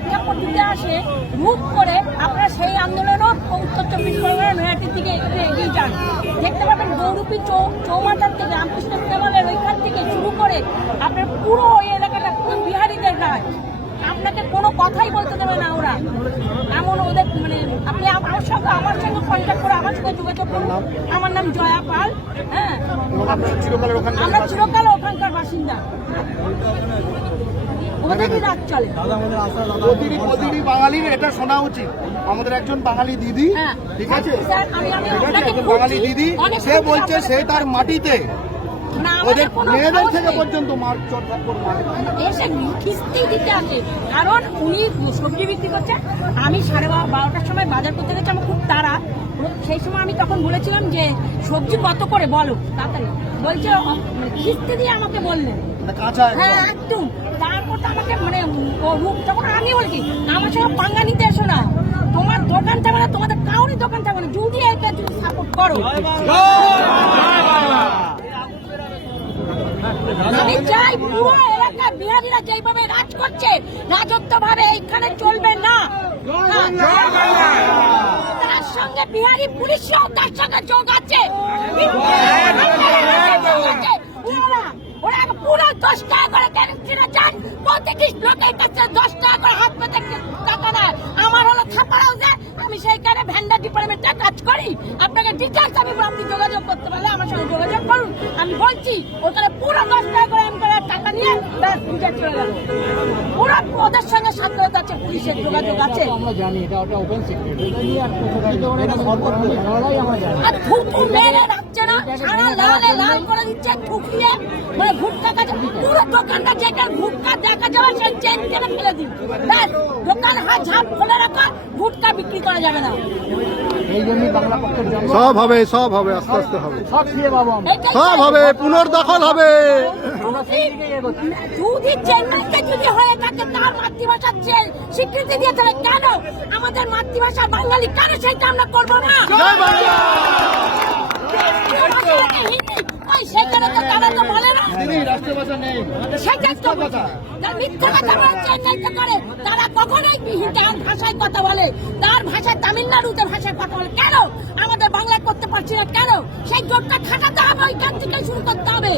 চট্টগ্রাম দিতে আসে রুট করে, আপনারা সেই আন্দোলনও উত্তর 24 পরগনার নৈহাটির দিকে একটু এগিয়ে যান। দেখতে পাবেন গৌরূপী চৌমাথার থেকে রামকৃষ্ণ সিনেমালের ওইখান থেকে শুরু করে আপনার পুরো ওই এলাকাটা পুরো বিহারিদের গায়ে। আপনাকে কোনো কথাই বলতে দেবে না ওরা, এমন ওদের মানে আপনি আমার সঙ্গে কন্ট্যাক্ট করে আমার সঙ্গে যোগাযোগ করুন। আমার নাম জয়া পাল। হ্যাঁ, আমরা চিরকাল ওখানকার বাসিন্দা। ওদেরই রাত চলে। প্রতিটি বাঙালির এটা শোনা উচিত। আমাদের একজন বাঙালি দিদি, ঠিক আছে, বাঙালি দিদি, সে বলছে সে তার মাটিতে ওদের মেয়েদের থেকে পর্যন্ত এসে কিস্তি দিতে আসে। কারণ উনি সবজি বিক্রি করছে, আমি 12:30টার সময় বাজার করতে গেছি, আমার খুব তাড়া। সেই সময় আমি তখন বলেছিলাম যে সবজি কত করে বলো তাড়াতাড়ি, বলছে কিস্তি দিয়ে আমাকে বললেন। হ্যাঁ একদম। তারপর তো আমাকে মানে তখন আমি বলছি আমার সঙ্গে পাঙ্গা নিতে এসো না, তোমার দোকান থাকবে না, তোমাদের কাউরি দোকান থাকবে না, যদি এটা যদি সাপোর্ট করো। আমি চাই পুরো এলাকা বিহারিরা যেভাবে রাজ করছে রাজত্ব ভাবে এইখানে চলবে না। তার সঙ্গে বিহারি পুলিশও তার সঙ্গে যোগ আছে। ওরা পুরো 10 টাকা করে কিনে যান, প্রত্যেক লোকের কাছে 10 টাকা করে হাত পেতে টাকা নেয়। আমার হলো থাপার হাউসে, আমি সেইখানে ভ্যান্ডার ডিপার্টমেন্টে কাজ করি। আপনাকে ডিটেলস আপনি যোগাযোগ করতে পারলে আমার সঙ্গে যোগাযোগ করুন। আমি বলছি ওখানে পুরো 10 টাকা করে আমি করে টাকা নিয়ে ব্যাস বুঝে চলে গেল। পুরো ওদের সঙ্গে সাধারণত আছে, পুলিশের যোগাযোগ আছে। আমরা জানি এটা ওপেন সিক্রেট, এটা নিয়ে আর আর থুতু মেরে রাখছে না, সারা লালে লাল করে দিচ্ছে ঠুকিয়ে, মানে ভুট্টা কাছে পুরো দোকানটা যেখানে ভুট্টা দেখা যাবে সেই চেন টেনে ফেলে দিন, ব্যাস দোকান হাত ঝাপ খুলে রাখা, ভুট্টা বিক্রি করা যাবে না। এই জন্যই বাংলা পক্ষের জন্য সব হবে আস্তে আস্তে হবে, সব খেয়ে পাবো আমরা, সব হবে, পুনর্দখল হবে। যদি চেন্নাইতে যদি হয়ে থাকে তার মাতৃভাষার স্বীকৃতি দিয়ে তাহলে কেন আমাদের মাতৃভাষা বাঙালি কেন সেটা আমরা করবো না? সেখানে তো তারা তো বলে না রাষ্ট্রভাষা নেই, সেটাই তো কথা। মিথ্যা কথা বলে চেন্নাইতে করে, তারা কখনোই তার ভাষায় কথা বলে, তার ভাষায় তামিলনাড়ুতে ভাষায় কথা বলে। কেন আমাদের বাংলায় করতে পারছি না কেন? সেই জোটটা খাটাতে হবে, ওইখান থেকে শুরু করতে হবে।